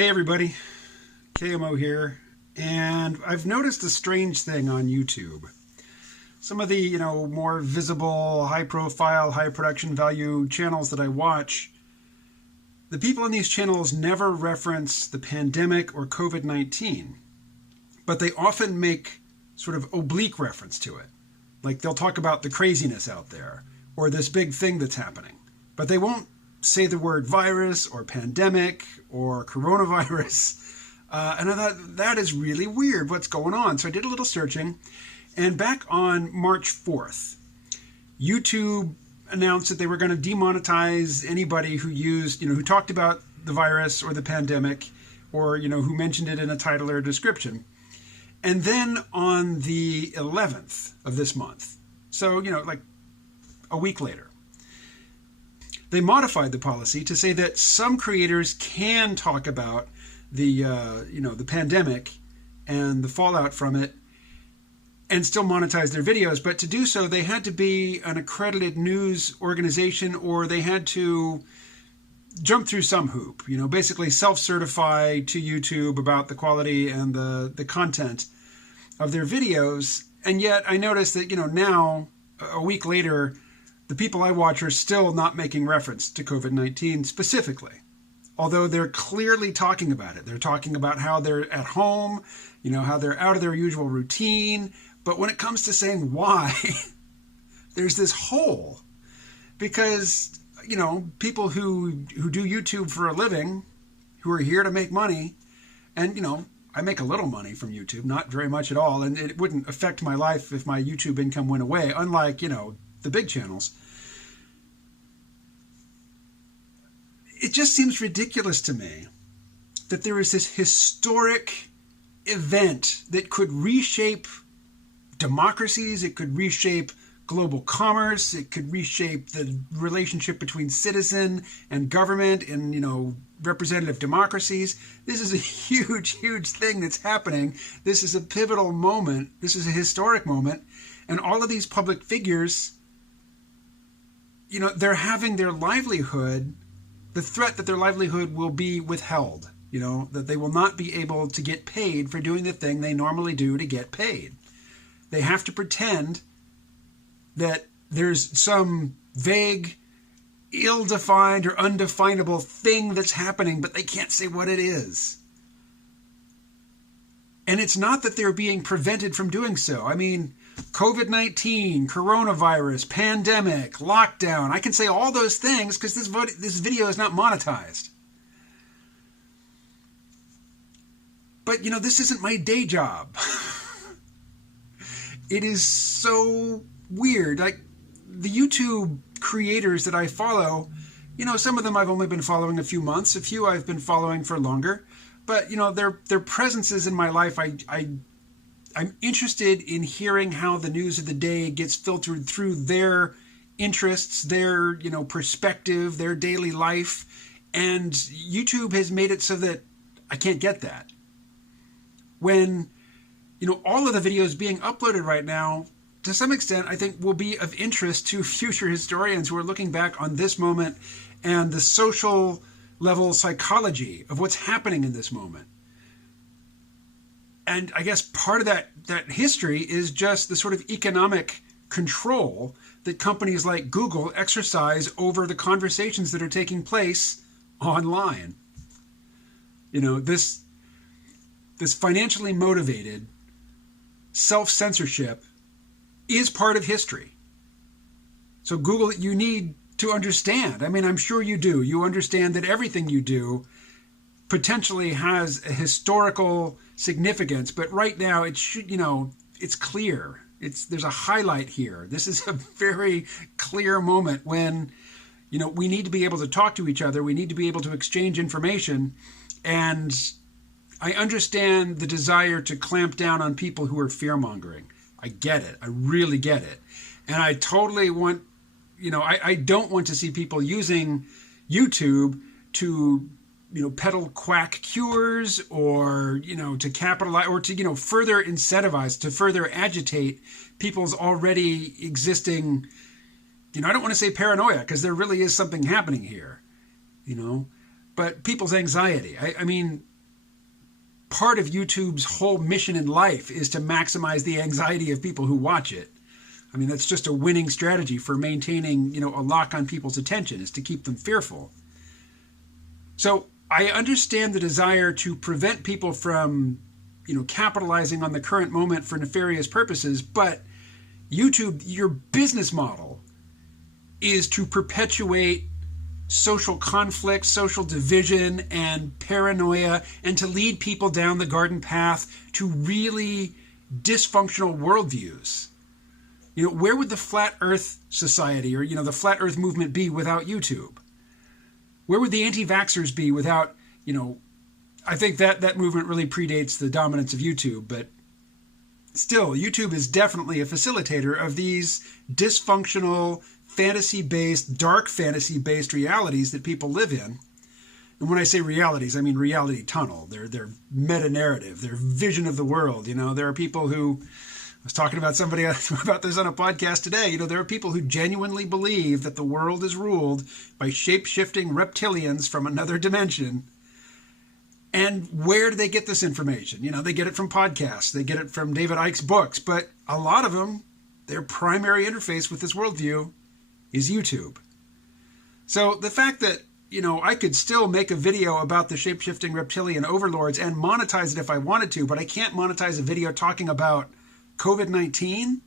Hey everybody, KMO here, and I've noticed a strange thing on YouTube. Some of the, more visible, high profile, high production value channels that I watch, the people on these channels never reference the pandemic or COVID-19, but they often make sort of oblique reference to it. Like they'll talk about the craziness out there or this big thing that's happening, but they won't say the word virus or pandemic or coronavirus. And I thought, that is really weird. What's going on? So I did a little searching. And back on March 4th, YouTube announced that they were going to demonetize anybody who used, who talked about the virus or the pandemic or, who mentioned it in a title or a description. And then on the 11th of this month, so, like a week later, they modified the policy to say that some creators can talk about the, the pandemic and the fallout from it and still monetize their videos. But to do so, they had to be an accredited news organization or they had to jump through some hoop, basically self-certify to YouTube about the quality and the content of their videos. And yet I noticed that, now, a week later, the people I watch are still not making reference to COVID-19 specifically, although they're clearly talking about it. They're talking about how they're at home, how they're out of their usual routine. But when it comes to saying why, there's this hole because, people who do YouTube for a living, who are here to make money, and, I make a little money from YouTube, not very much at all, and it wouldn't affect my life if my YouTube income went away, unlike, the big channels. It just seems ridiculous to me that there is this historic event that could reshape democracies, it could reshape global commerce, it could reshape the relationship between citizen and government and, representative democracies. This is a huge, huge thing that's happening. This is a pivotal moment. This is a historic moment. And all of these public figures, they're having their livelihood, the threat that their livelihood will be withheld, that they will not be able to get paid for doing the thing they normally do to get paid. They have to pretend that there's some vague, ill-defined or undefinable thing that's happening, but they can't say what it is. And it's not that they're being prevented from doing so. I mean, COVID-19, coronavirus, pandemic, lockdown. I can say all those things because this video is not monetized. But, this isn't my day job. It is so weird. Like, the YouTube creators that I follow, some of them I've only been following a few months. A few I've been following for longer. But, their presences in my life, I'm interested in hearing how the news of the day gets filtered through their interests, their, perspective, their daily life. And YouTube has made it so that I can't get that. When, all of the videos being uploaded right now, to some extent, I think will be of interest to future historians who are looking back on this moment and the social level psychology of what's happening in this moment. And I guess part of that history is just the sort of economic control that companies like Google exercise over the conversations that are taking place online. This financially motivated self-censorship is part of history. So Google, you need to understand. I mean, I'm sure you do. You understand that everything you do potentially has a historical significance, but right now it should, it's clear. There's a highlight here. This is a very clear moment when, we need to be able to talk to each other. We need to be able to exchange information. And I understand the desire to clamp down on people who are fear-mongering. I get it. I really get it. And I totally want, I don't want to see people using YouTube to, peddle quack cures or, to capitalize or to, further incentivize, to further agitate people's already existing, I don't want to say paranoia because there really is something happening here, but people's anxiety. I mean, part of YouTube's whole mission in life is to maximize the anxiety of people who watch it. I mean, that's just a winning strategy for maintaining, a lock on people's attention, is to keep them fearful. So I understand the desire to prevent people from, capitalizing on the current moment for nefarious purposes, but YouTube, your business model is to perpetuate social conflict, social division, and paranoia, and to lead people down the garden path to really dysfunctional worldviews. Where would the Flat Earth Society or, the Flat Earth movement be without YouTube? Where would the anti-vaxxers be without, I think that movement really predates the dominance of YouTube, but still, YouTube is definitely a facilitator of these dysfunctional, fantasy-based, dark fantasy-based realities that people live in. And when I say realities, I mean reality tunnel. Their meta-narrative, their vision of the world. There are people who, I was talking about somebody about this on a podcast today, there are people who genuinely believe that the world is ruled by shape-shifting reptilians from another dimension. And where do they get this information? They get it from podcasts. They get it from David Icke's books. But a lot of them, their primary interface with this worldview is YouTube. So the fact that, I could still make a video about the shape-shifting reptilian overlords and monetize it if I wanted to, but I can't monetize a video talking about COVID-19?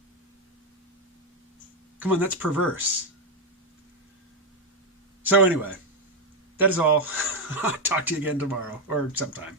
Come on, that's perverse. So anyway, that is all. I'll talk to you again tomorrow or sometime.